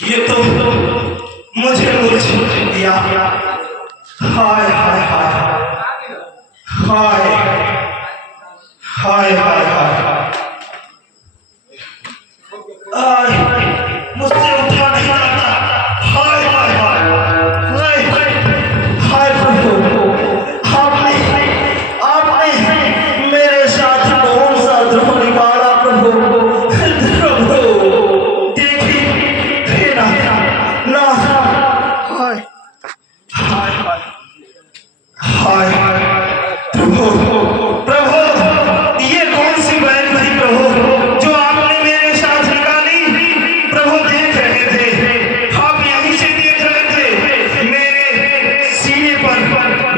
ये तो मुझे मूर्छित दिया। हाय हाय हाय हाय हाय हाय मुझसे उठा नहीं जाता। हाय हाय हाय हाय हाय प्रभु, आपने मेरे साथ कौन सा द्रोह निभाया प्रभु?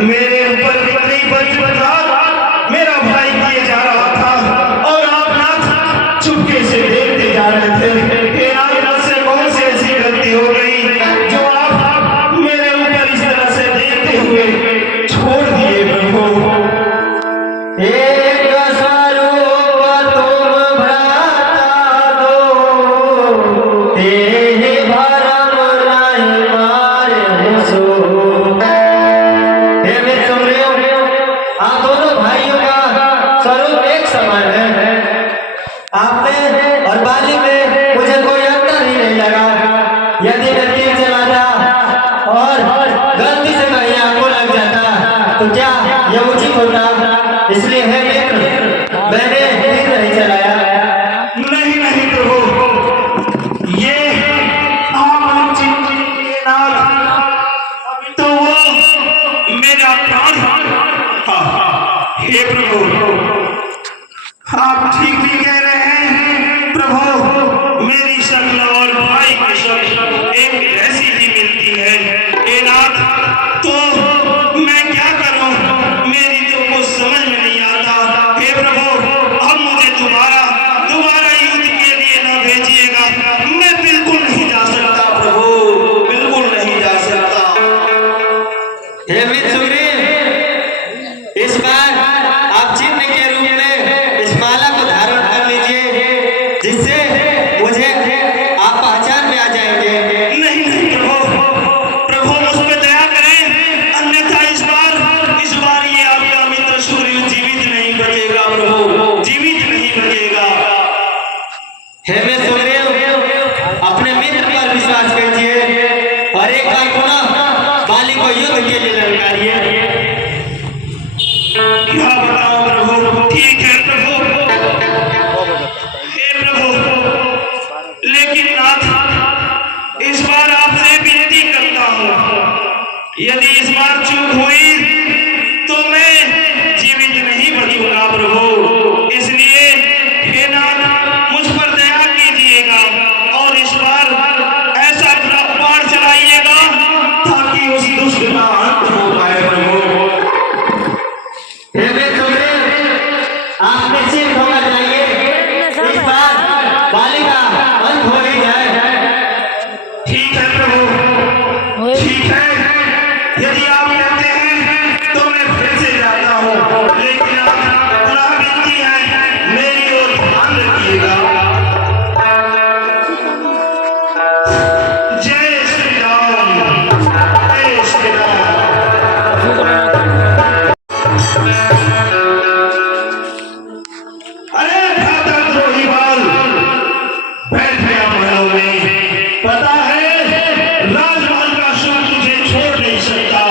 मेरे ऊपर कितनी बड़ी बदलाव मेरा भाई किए जा रहा था और आप ना चुपके से देखते जा रहे थे कि आज से कौन सी ऐसी गलती हो गई जो आप मेरे ऊपर इस तरह से देखते हुए छोड़ दिए प्रभु। आपने और बाली में मुझे कोई अंतर ही नहीं लगा। यदि मैं तीर चलाता और गलती से कहीं आपको लग जाता तो क्या यह उचित होता? इसलिए है मित्र, मैंने तीर नहीं चलाया। नहीं नहीं प्रभु, ये आप तो वो मेरा प्राण। हे प्रभु, आप ठीक भी कह रहे हैं प्रभु। मेरी शक्ल और भाई की शक्ल एक ऐसी ही मिलती है। हे नाथ, तो मैं क्या करूं? मेरी तो कुछ समझ में नहीं आता। हे प्रभु, अब मुझे दोबारा युद्ध के लिए न भेजिएगा। मैं बिल्कुल नहीं जा सकता प्रभु, बिल्कुल नहीं जा सकता। हे मित्र सुग्रीव, इस बार आप चिन्ह के रूप में इस माला को धारण कर लीजिए, जिससे मुझे आप पहचान में आ जाएंगे। नहीं नहीं प्रभु मुझ पर दया करें, अन्यथा इस बार ये आपका मित्र सूर्य जीवित नहीं बचेगा प्रभु, जीवित नहीं बचेगा। हे मित्र सुग्रीव, अपने मित्र पर विश्वास कीजिए और एक बार पुनः बाली को युद्ध के लिए ललकारिए। क्या बताओ प्रभु? ठीक है प्रभु। हे प्रभु, लेकिन नाथ, इस बार आपसे विनती करता हूँ, यदि इस बार चूक हुई तो मैं जीवित नहीं बचूंगा प्रभु। इसलिए हे नाथ, मुझ पर दया कीजिए। बैठ गया महलों में। पता है राजमहल का सुख तुझे छोड़ नहीं सकता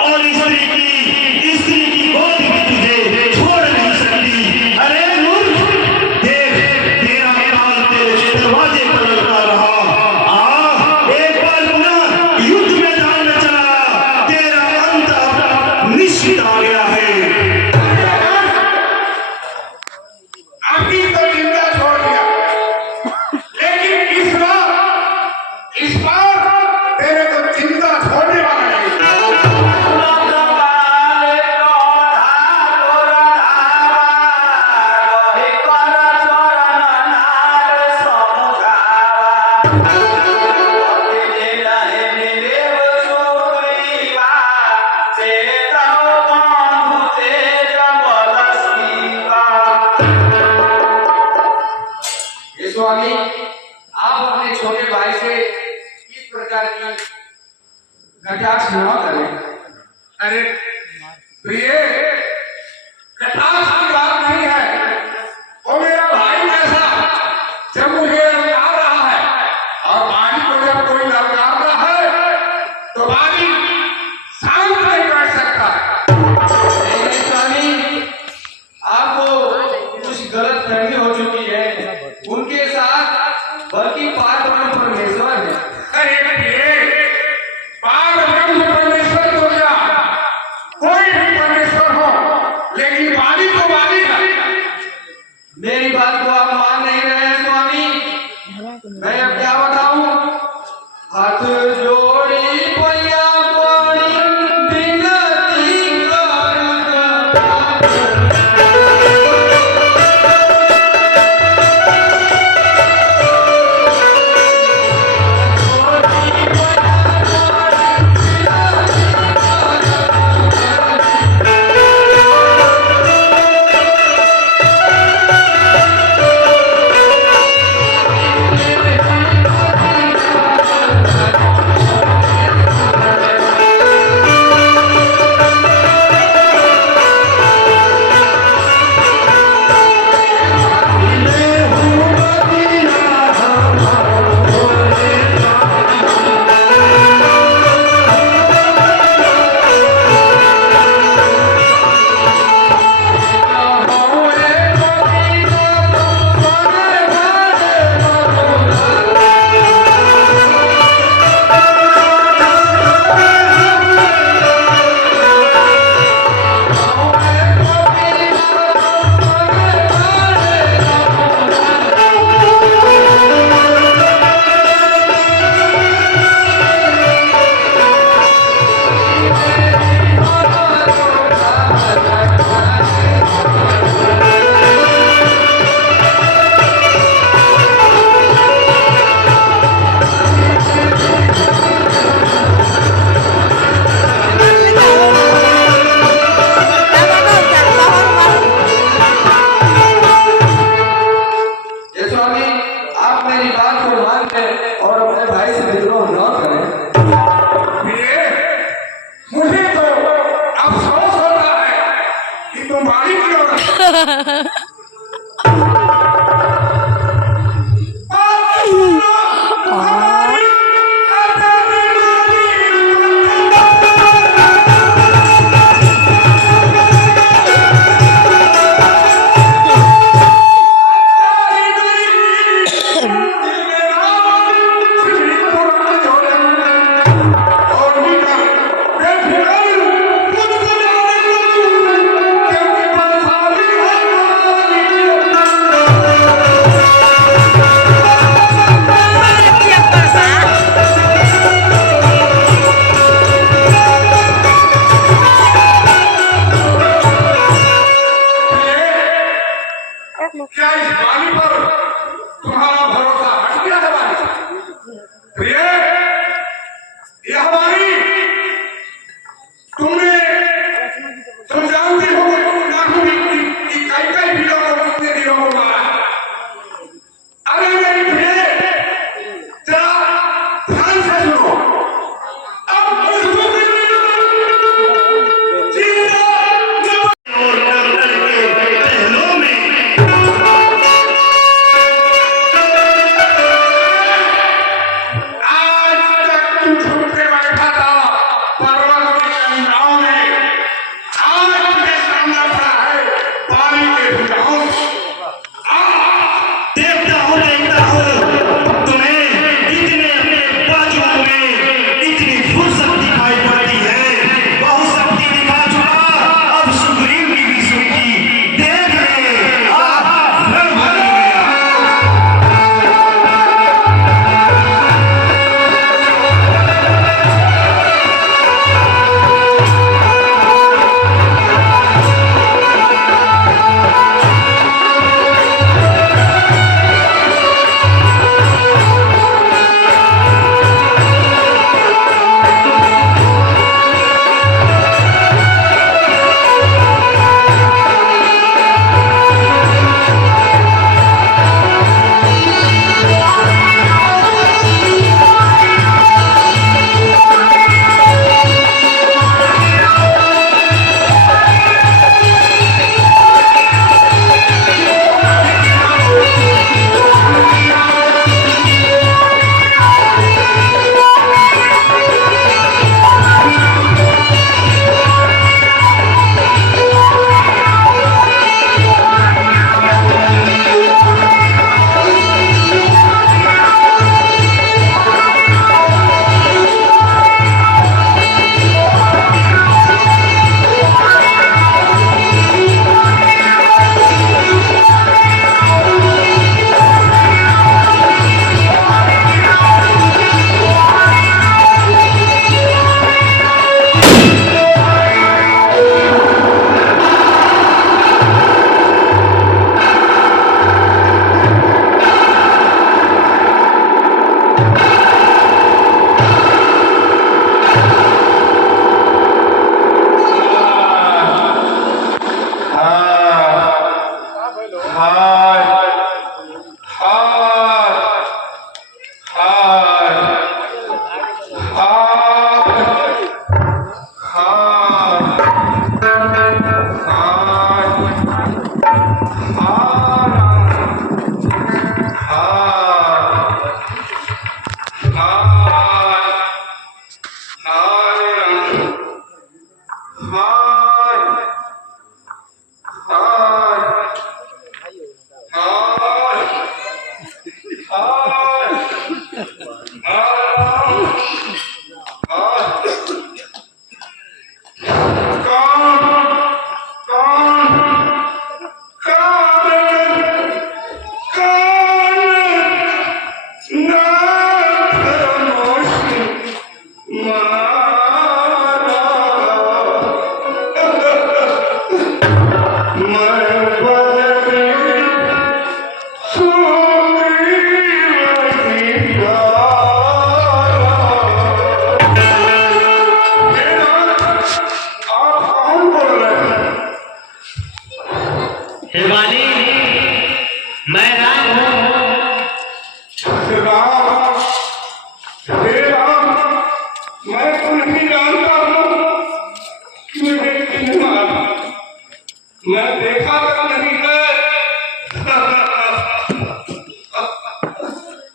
और स्त्री की गोद भी तुझे छोड़ नहीं सकती। अरे मूर्ख, देख तेरा काल तेरे दरवाजे पर लटका रहा। एक बार पुनः युद्ध मैदान में चला, तेरा अंत निश्चित आ गया है। अभी तो जिंदा छोड़ दिया, लेकिन इस बार तेरे को जिंदा छोड़ने वाला नहीं। ये स्वामी, आप अपने छोटे भाई से इस प्रकार की कटाक्ष न करें। अरे प्रिय, कटाक्ष की बात नहीं है, वो मेरा भाई जैसा जब मुझे ललकार रहा है और बाली को जब कोई ललकारता है तो बाली शांत नहीं बैठ सकता। नहीं स्वामी, आपको कुछ गलत फहमी हो चुकी है। उनके साथ बल्कि पार्वती परमेश्वर है। अरे प्रिय, पारब्रह्म परमेश्वर तो क्या, कोई भी परमेश्वर हो, लेकिन बाली तो बाली है। मेरी बात को आप मान नहीं रहे हैं स्वामी। मैं अब क्या बताऊं? हाथ जोड़ी पैया पड़ी विनती करूं।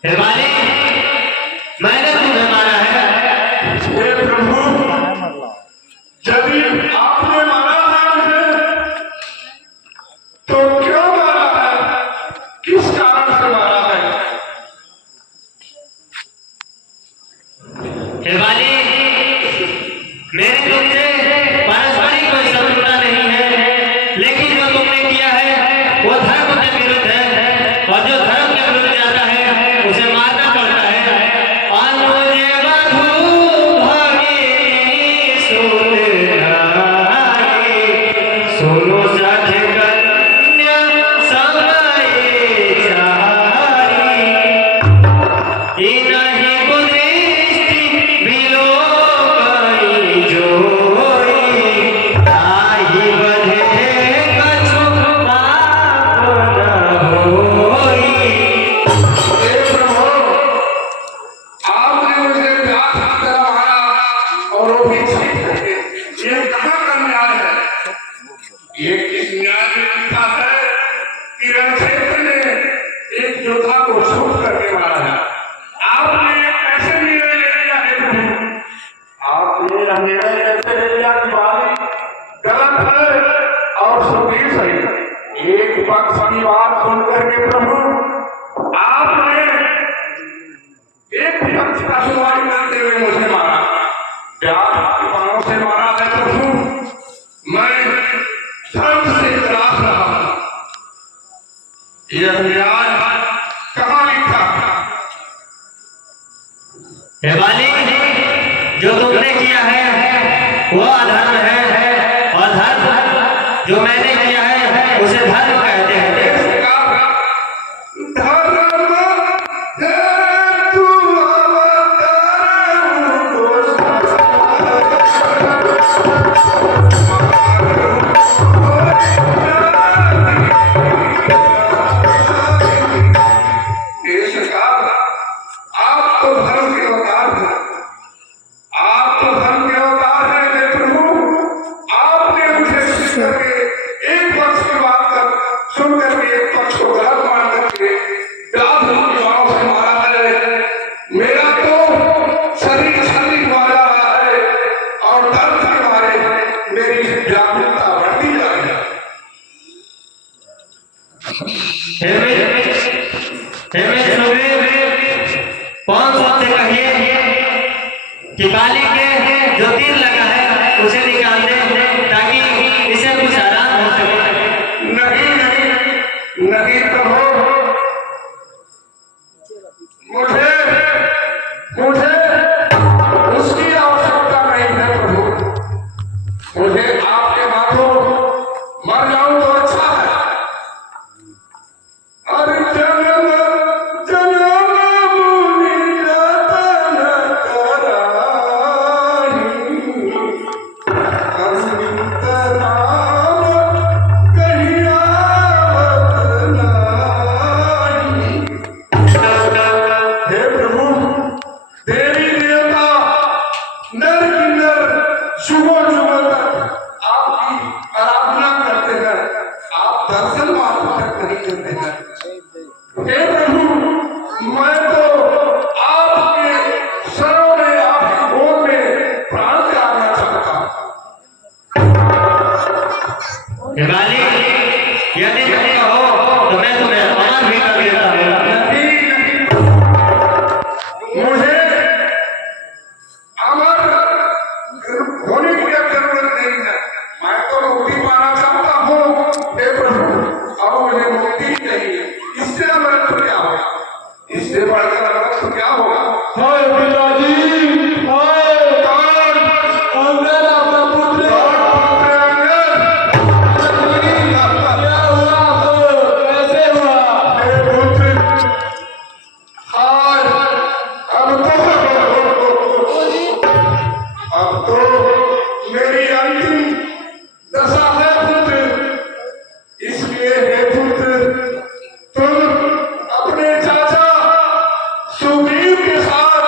हे वाली, मैंने तुम्हें मारा है। हे प्रभु, यदि आपने मारा है मुझे, तो क्यों मारा है? किस कारण से मारा है? हे वाली, मेरी तुमसे पारस्परिक कोई शत्रुता नहीं है, लेकिन जो तुमने किया है वो धर्म के विरुद्ध है, और जो धर्म के विरुद्ध जाता है उसे मारना पड़ता है। अनुजे बधू भगिनी सुत नारी, सुनो सख कन्या समय चारी, इनहि कुदृष्टि बिलोकई जोई, ताहि बधे कछु पाप न होई। हे प्रभु, आपने मुझे प्यास की तरह मारा और वो भी छीन करके। ये कहाँ का न्याय है? ये किस न्याय में लिखा है कि रणक्षेत्र ने एक योद्धा को छूट करके मारा है? आपने ये कैसे निर्णय ले लिया है प्रभु? आपने यह निर्णय कैसे ले लिया कि वाली गलत है और सुधीर सही? एक पक्ष की बात सुन करके प्रभु आपने एक पक्ष का सुनवाई करते हुए मुझे मारा। प्यार की बातों से मारा है प्रभु। मैं धर्म से त्रास रहा हूं। यह न्याय कहाँ लिखा? हे वाली, जो तुमने किया है वो अधर्म है, और धर्म जो मैंने किया है उसे धर्म कहते हैं। आप तो धर्म के अवतार हैं। आप तो धर्म के अवतार हैं। हे प्रभु, आपने मुझे सुन करके एक पक्ष की बात सुन करके एक पक्ष को गलत मान करके प्यास की बातों से मारा है। मेरा तो शरीर छली मारा है और दर्द के मारे मेरी व्याकुलता बढ़ती जा रही है। हे मेरे सुबह कौन से कहिए कि बाली के जो तीर लगा है उसे निकाल दे, ताकि इसे कुछ आराम हो सके। नहीं नहीं नहीं प्रभु, मुझे मुझे उसकी आवश्यकता नहीं है प्रभु। मुझे आपके हाथों मर जाऊं तो अच्छा है। अरे जन्म जन्म मुनि रतन कराही, अंत नाम कहियावत नाही। हे प्रभु, देवी देवता नर किन्नर जुगों जुगों तक आपकी आराधना करते हैं। आप दर्शन मात्र तक नहीं करते हैं। हे प्रभु, मैं तो आपके शरण में, आपके गोद में प्राण त्यागना चाहता हूं। हे वाली, यदि तुम कहो तो मैं तुम्हें अमर भी कर देता हूँ। नहीं नहीं, मुझे अमर होने की अब जरूरत नहीं है। मैं तो मुक्ति पाना चाहता हूँ। हे प्रभु, अब मुझे मुक्ति चाहिए। इससे अमृत क्या होगा? इससे बढ़कर अमृत क्या होगा? हाय पिताजी, हाय कौन? अंगद आपका पुत्र। क्या हुआ आपको? कैसे हुआ? हे पुत्र, हाय अब तो मेरी अंतिम दशा है पुत्र। इसलिए हे पुत्र, तुम अपने चाचा सुग्रीव के साथ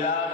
मिला